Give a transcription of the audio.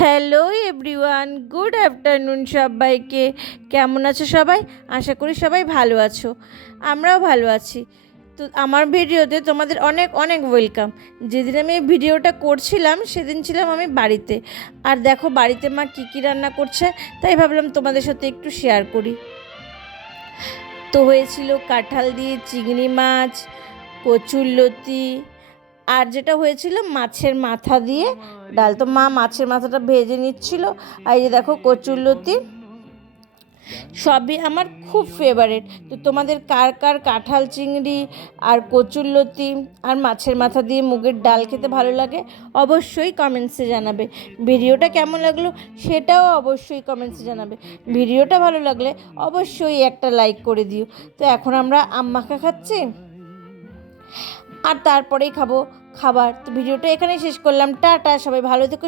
Hello everyone, good afternoon সবাইকে। কেমন আছো সবাই? আশা করি সবাই ভালো আছো, আমরাও ভালো আছি। তো আমার ভিডিওতে তোমাদের অনেক অনেক ওয়েলকাম। যেদিন আমি এই ভিডিওটা করছিলাম সেদিন ছিলাম আমি বাড়িতে। আর দেখো বাড়িতে মা কী কী রান্না করছে, তাই ভাবলাম তোমাদের সাথে একটু শেয়ার করি। তো হয়েছিল কাঁঠাল দিয়ে চিংড়ি মাছ, কচুরলতি, আর যেটা হয়েছিল মাছের মাথা দিয়ে ডাল। তো মা মাছের মাথাটা ভেজে নিচ্ছিল। আর এই যে দেখো কচুরলতি, সবই আমার খুব ফেভারিট। তো তোমাদের কার কার কাঁঠাল চিংড়ি আর কচুরলতি আর মাছের মাথা দিয়ে মুগের ডাল খেতে ভালো লাগে অবশ্যই কমেন্টসে জানাবে। ভিডিওটা কেমন লাগলো সেটাও অবশ্যই কমেন্টসে জানাবে। ভিডিওটা ভালো লাগলে অবশ্যই একটা লাইক করে দিও। তো এখন আমরা আম মাখা খাচ্ছি, আর তারপরেই খাবো খাবার। তো ভিডিওটা এখানেই শেষ করলাম। টাটা, সবাই ভালো থেকো।